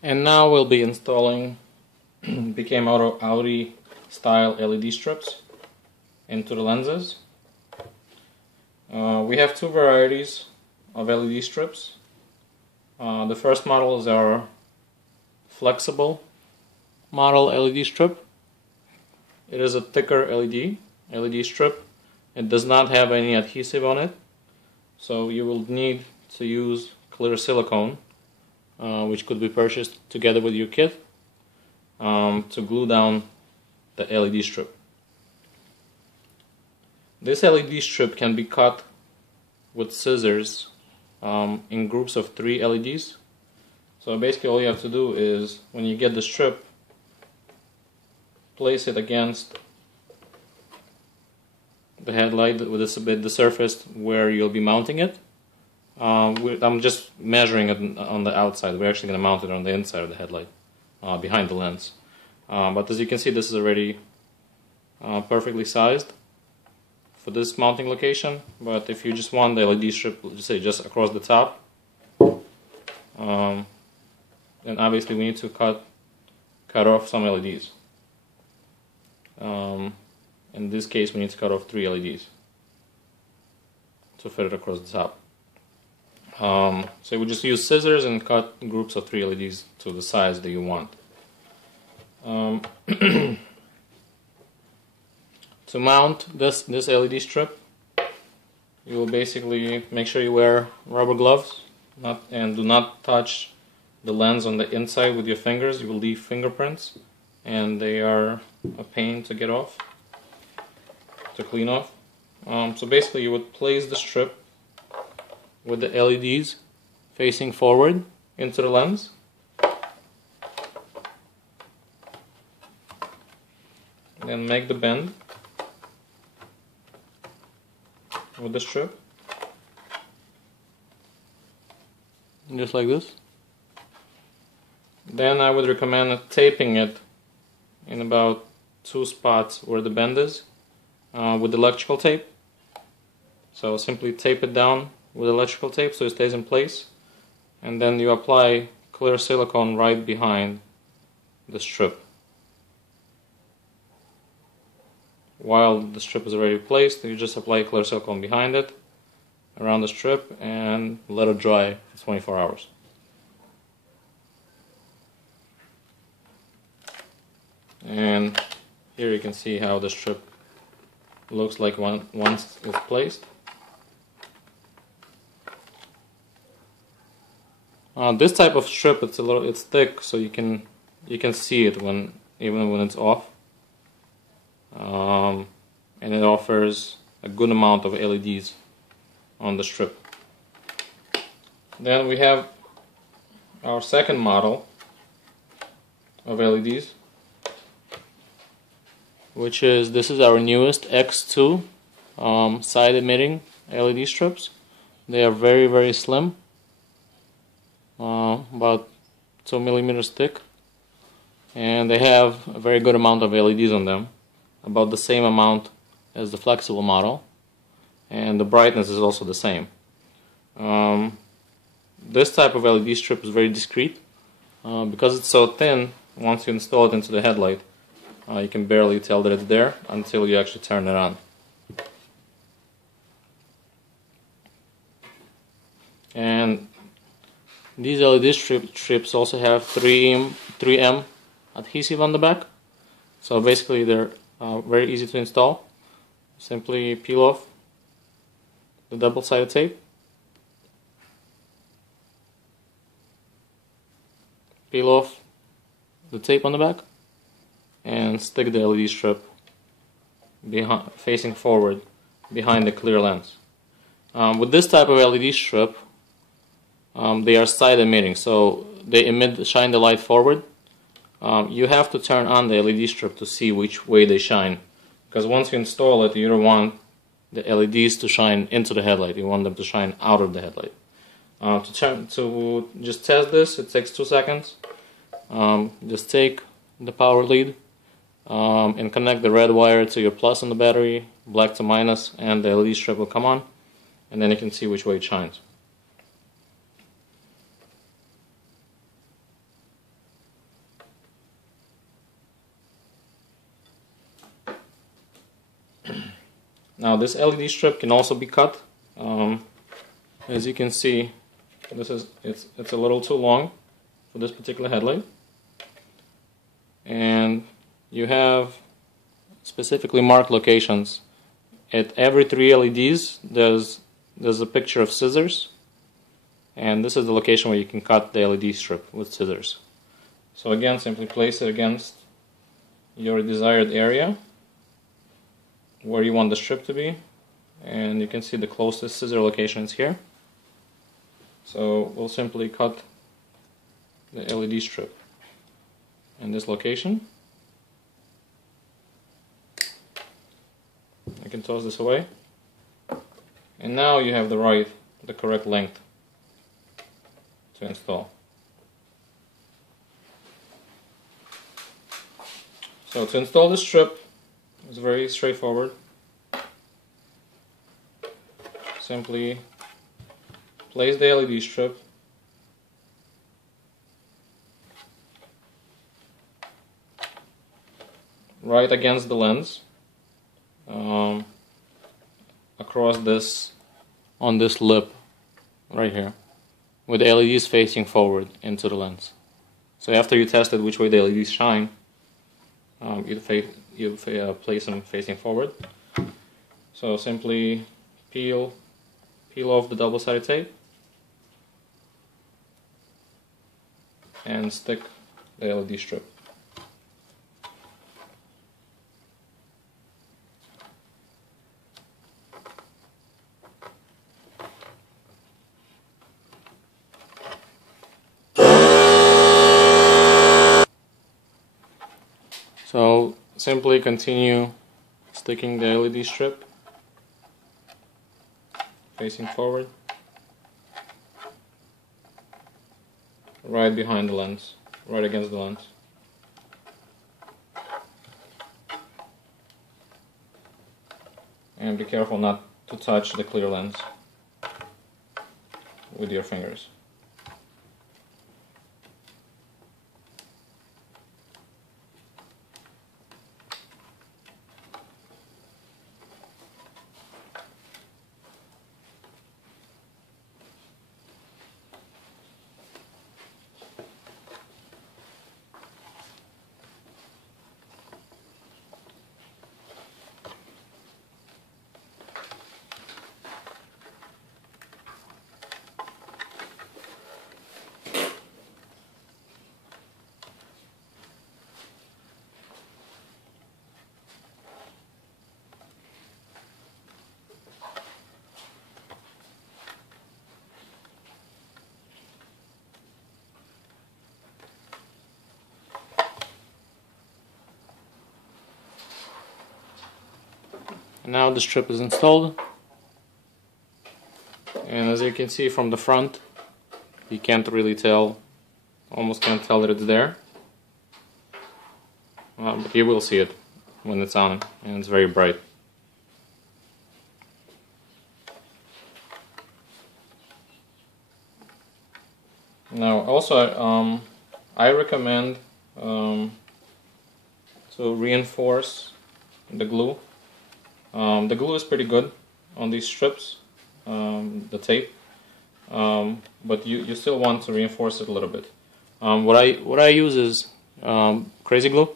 And now we'll be installing BKMOTO Audi style LED strips into the lenses. We have two varieties of LED strips. The first model is our flexible model LED strip. It is a thicker LED strip. It does not have any adhesive on it, so you will need to use clear silicone, which could be purchased together with your kit, to glue down the LED strip. This LED strip can be cut with scissors in groups of 3 LEDs. So basically all you have to do is, when you get the strip, place it against the headlight with the surface where you'll be mounting it. I'm just measuring it on the outside. We're actually going to mount it on the inside of the headlight, behind the lens. But as you can see, this is already perfectly sized for this mounting location. But if you just want the LED strip, say just across the top, then obviously we need to cut off some LEDs. In this case, we need to cut off 3 LEDs to fit it across the top. So we just use scissors and cut groups of 3 LEDs to the size that you want. To mount this LED strip, you will basically make sure you wear rubber gloves and do not touch the lens on the inside with your fingers. You will leave fingerprints, and they are a pain to get off, to clean off. So basically you would place the strip with the LEDs facing forward into the lens. Then make the bend with the strip, just like this. Then I would recommend taping it in about 2 spots where the bend is, with electrical tape. So simply tape it down with electrical tape so it stays in place, and then you apply clear silicone right behind the strip. While the strip is already placed, you just apply clear silicone behind it, around the strip, and let it dry for 24 hours. And here you can see how the strip looks like once it's placed. This type of strip, it's thick, so you can see it even when it's off, and it offers a good amount of LEDs on the strip. Then we have our second model of LEDs, this is our newest X2 side-emitting LED strips. They are very, very slim, about 2 millimeters thick, and they have a very good amount of LEDs on them, about the same amount as the flexible model, and the brightness is also the same. This type of LED strip is very discreet. Because it's so thin, once you install it into the headlight, you can barely tell that it's there until you actually turn it on. And these LED strips also have 3M adhesive on the back, so basically they're very easy to install. Simply peel off the double-sided tape, peel off the tape on the back, and stick the LED strip facing forward behind the clear lens. With this type of LED strip, they are side emitting, so they shine the light forward. You have to turn on the LED strip to see which way they shine, because once you install it, you don't want the LEDs to shine into the headlight. You want them to shine out of the headlight. To just test this, it takes 2 seconds. Just take the power lead and connect the red wire to your plus on the battery, black to minus, and the LED strip will come on, and then you can see which way it shines. Now this LED strip can also be cut. As you can see, it's a little too long for this particular headlight, and you have specifically marked locations. At every 3 LEDs there's a picture of scissors, and this is the location where you can cut the LED strip with scissors. So again, simply place it against your desired area where you want the strip to be, and you can see the closest scissor location is here. So we'll simply cut the LED strip in this location. I can toss this away, and now you have the correct length to install. So to install this strip is very straightforward. Simply place the LED strip right against the lens, across on this lip right here, with the LEDs facing forward into the lens. So after you tested which way the LEDs shine, you place them facing forward. So simply peel off the double-sided tape and stick the LED strip. So simply continue sticking the LED strip facing forward right behind the lens, right against the lens. And be careful not to touch the clear lens with your fingers. Now the strip is installed, and as you can see from the front, you can't really tell, almost can't tell that it's there, but you will see it when it's on, and it's very bright. Now also I recommend to reinforce the glue. The glue is pretty good on these strips, the tape, but you still want to reinforce it a little bit. What I use is crazy glue,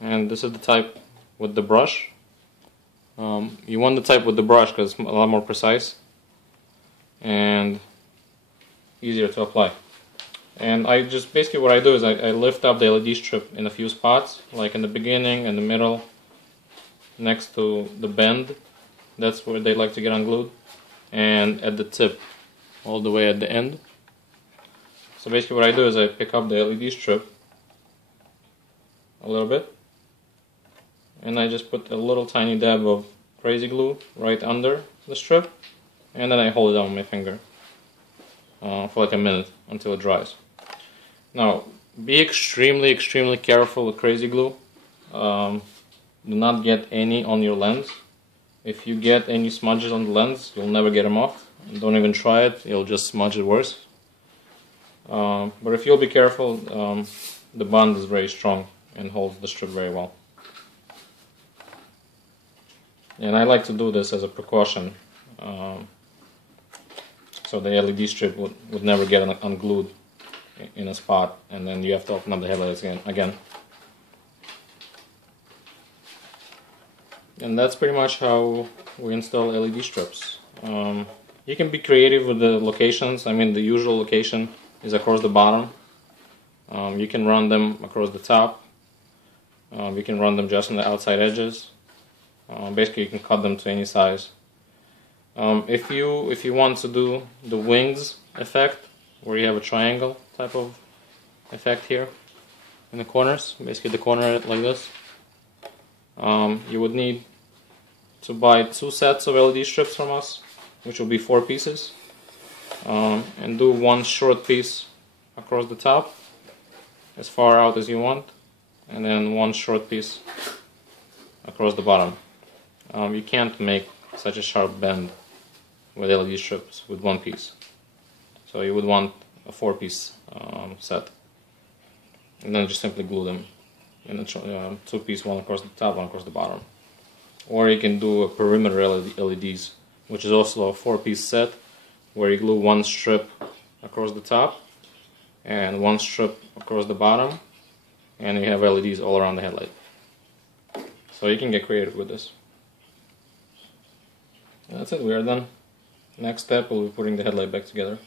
and this is the type with the brush. You want the type with the brush because it's a lot more precise and easier to apply. And basically what I do is I lift up the LED strip in a few spots, like in the beginning, in the middle, next to the bend, that's where they like to get unglued, and at the tip, all the way at the end. So basically what I do is I pick up the LED strip a little bit, and I just put a little tiny dab of crazy glue right under the strip, and then I hold it on my finger for like a minute until it dries. Now, be extremely careful with crazy glue. Do not get any on your lens. If you get any smudges on the lens, you'll never get them off. Don't even try it, you'll just smudge it worse. But if you'll be careful, the bond is very strong and holds the strip very well. And I like to do this as a precaution, so the LED strip would never get unglued in a spot, and then you have to open up the headlights again. And that's pretty much how we install LED strips. You can be creative with the locations. I mean, the usual location is across the bottom. You can run them across the top. You can run them just on the outside edges. Basically, you can cut them to any size. If you want to do the wings effect, where you have a triangle type of effect here in the corners, basically the corner like this, you would need to buy 2 sets of LED strips from us, which will be 4 pieces, and do 1 short piece across the top, as far out as you want, and then 1 short piece across the bottom. You can't make such a sharp bend with LED strips with 1 piece, so you would want a 4-piece set, and then just simply glue them in a 2-piece, one across the top, one across the bottom. Or you can do a perimeter LEDs, which is also a 4-piece set, where you glue 1 strip across the top and 1 strip across the bottom, and you have LEDs all around the headlight. So you can get creative with this. And that's it, we are done. Next step, we'll be putting the headlight back together.